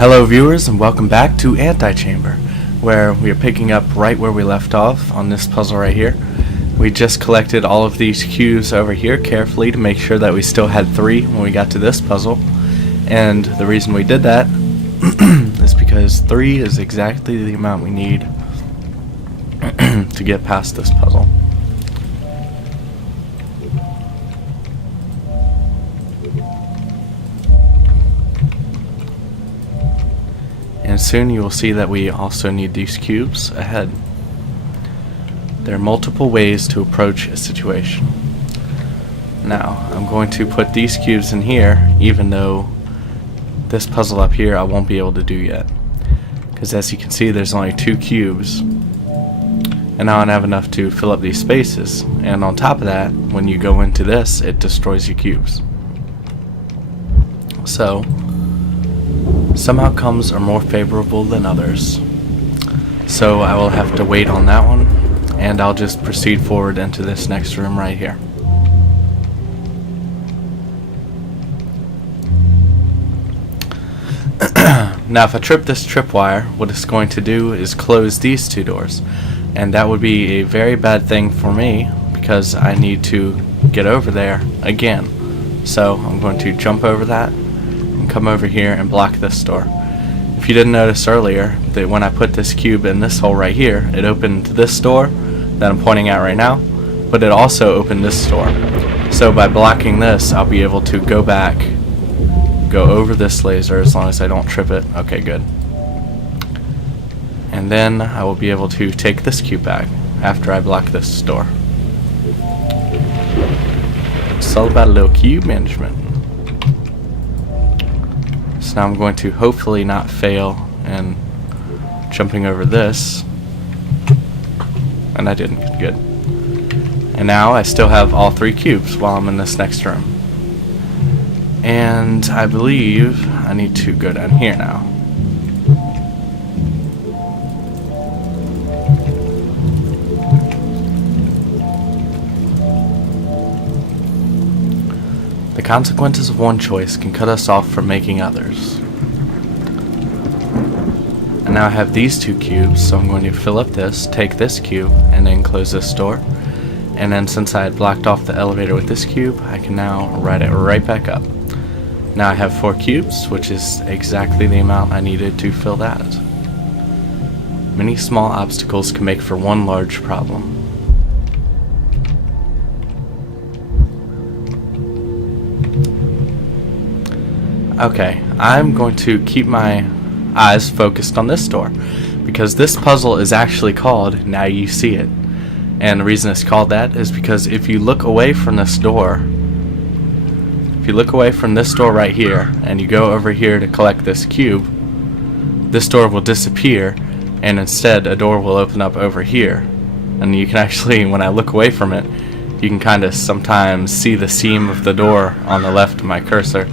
Hello viewers and welcome back to Antichamber, where we are picking up right where we left off on this puzzle right here. We just collected all of these cubes over here carefully to make sure that we still had 3 when we got to this puzzle. And the reason we did that is because 3 is exactly the amount we need to get past this puzzle. And soon you will see that we also need these cubes ahead. There are multiple ways to approach a situation. Now, I'm going to put these cubes in here, even though this puzzle up here I won't be able to do yet. Because as you can see, there's only 2 cubes. And now I don't have enough to fill up these spaces. And on top of that, when you go into this, it destroys your cubes. So, some outcomes are more favorable than others. So I will have to wait on that one, and I'll just proceed forward into this next room right here. Now if I trip this tripwire, what it's going to do is close these 2 doors. And that would be a very bad thing for me, because I need to get over there again. So I'm going to jump over that, come over here and block this door. If you didn't notice earlier that when I put this cube in this hole right here, it opened this door that I'm pointing at right now, but it also opened this door. So by blocking this, I'll be able to go back, go over this laser as long as I don't trip it. Okay, good. And then I will be able to take this cube back after I block this door. It's all about a little cube management. So now I'm going to hopefully not fail in jumping over this. And I didn't. Good. And now I still have all 3 cubes while I'm in this next room. And I believe I need to go down here now. The consequences of one choice can cut us off from making others. And now I have these 2 cubes, so I'm going to fill up this, take this cube, and then close this door. And then since I had blocked off the elevator with this cube, I can now ride it right back up. Now I have 4 cubes, which is exactly the amount I needed to fill that. Many small obstacles can make for one large problem. Okay, I'm going to keep my eyes focused on this door, because this puzzle is actually called Now You See It. And the reason it's called that is because if you look away from this door, right here, and you go over here to collect this cube, this door will disappear, and instead a door will open up over here. And you can actually, when I look away from it, you can kind of sometimes see the seam of the door on the left of my cursor.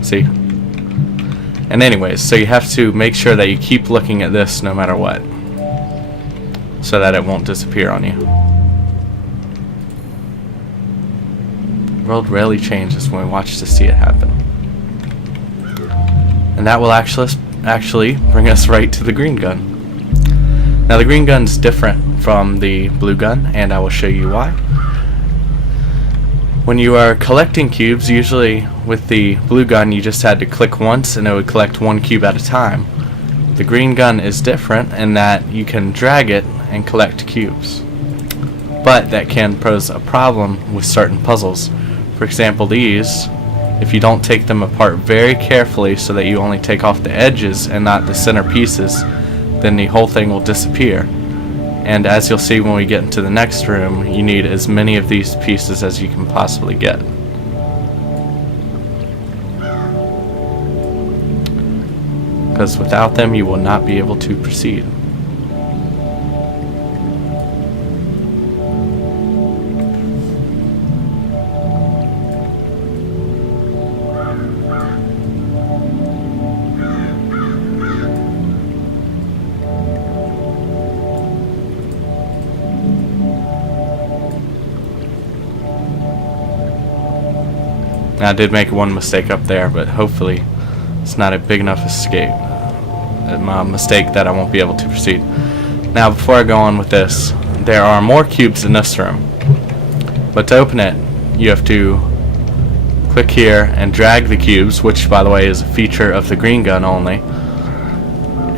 See? And anyways, so you have to make sure that you keep looking at this no matter what, so that it won't disappear on you. The world rarely changes when we watch to see it happen. And that will actually bring us right to the green gun. Now the green gun is different from the blue gun, and I will show you why. When you are collecting cubes, usually with the blue gun you just had to click once and it would collect 1 cube at a time. The green gun is different in that you can drag it and collect cubes. But that can pose a problem with certain puzzles. For example, these, if you don't take them apart very carefully so that you only take off the edges and not the center pieces, then the whole thing will disappear. And as you'll see when we get into the next room, you need as many of these pieces as you can possibly get. Because without them, you will not be able to proceed. I did make one mistake up there, but hopefully It's not a big enough escape. My mistake that I won't be able to proceed. Now, before I go on with this, there are more cubes in this room. But to open it, you have to click here and drag the cubes, which, by the way, is a feature of the green gun only.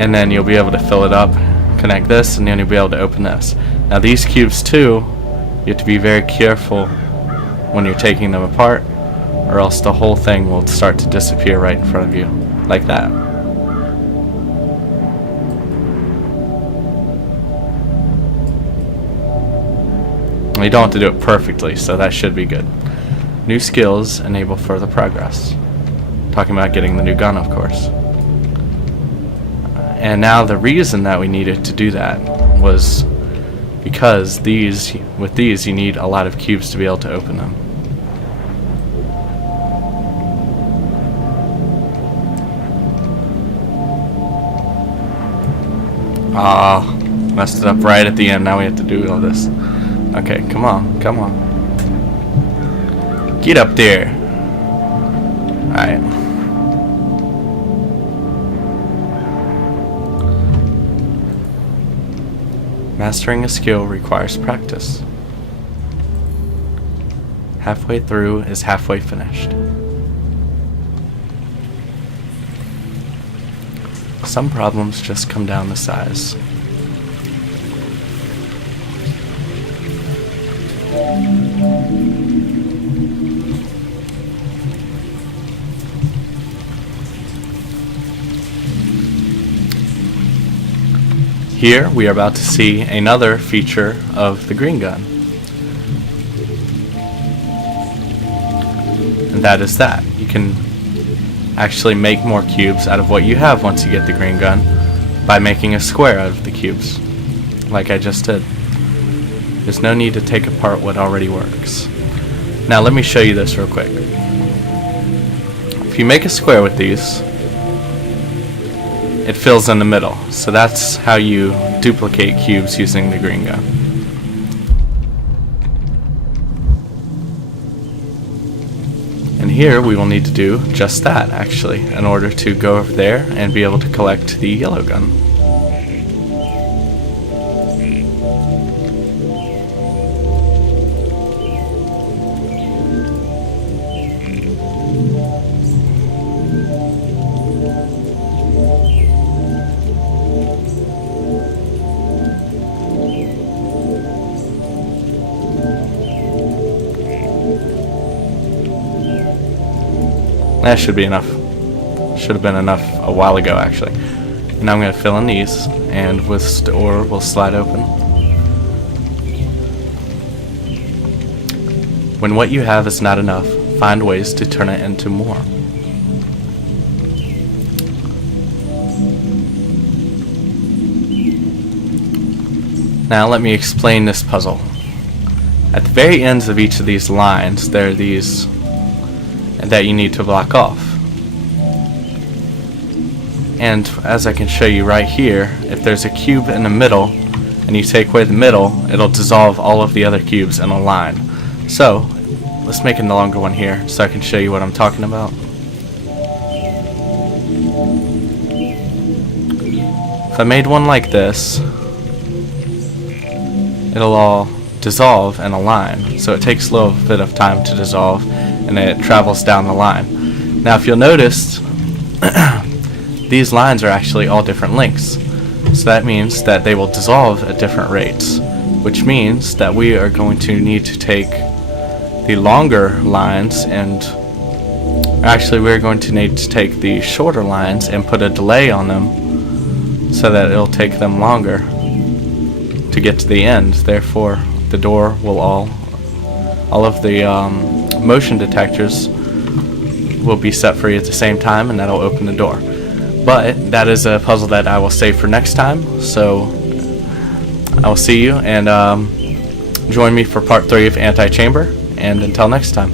And then you'll be able to fill it up, connect this, and then you'll be able to open this. Now, these cubes, too, you have to be very careful when you're taking them apart, or else the whole thing will start to disappear right in front of you, like that. You don't have to do it perfectly, so that should be good. New skills enable further progress. Talking about getting the new gun, of course. And now the reason that we needed to do that was because with these you need a lot of cubes to be able to open them. Ah, messed it up right at the end. Now we have to do all this. Okay, come on, come on. Get up there. Alright. Mastering a skill requires practice. Halfway through is halfway finished. Some problems just come down to size. Here we are about to see another feature of the green gun. And that is that. You can actually make more cubes out of what you have once you get the green gun by making a square out of the cubes, like I just did. There's no need to take apart what already works. Now let me show you this real quick. If you make a square with these, it fills in the middle. So that's how you duplicate cubes using the green gun. And here we will need to do just that, actually, in order to go over there and be able to collect the yellow gun. That should be enough. Should have been enough a while ago, actually. And now I'm going to fill in these, and with the door will slide open. When what you have is not enough, find ways to turn it into more. Now let me explain this puzzle. At the very ends of each of these lines, there are these that you need to block off. And as I can show you right here, if there's a cube in the middle and you take away the middle, it'll dissolve all of the other cubes in a line. So let's make a longer one here so I can show you what I'm talking about. If I made one like this, it'll all dissolve in a line, so it takes a little bit of time to dissolve and it travels down the line. Now if you'll notice, these lines are actually all different lengths, so that means that they will dissolve at different rates, which means that we are going to need to take the longer lines and actually we're going to need to take the shorter lines and put a delay on them so that it'll take them longer to get to the end. Therefore the door will all of the motion detectors will be set free at the same time, and that'll open the door. But that is a puzzle that I will save for next time, so I will see you, and join me for part 3 of Antichamber, and until next time.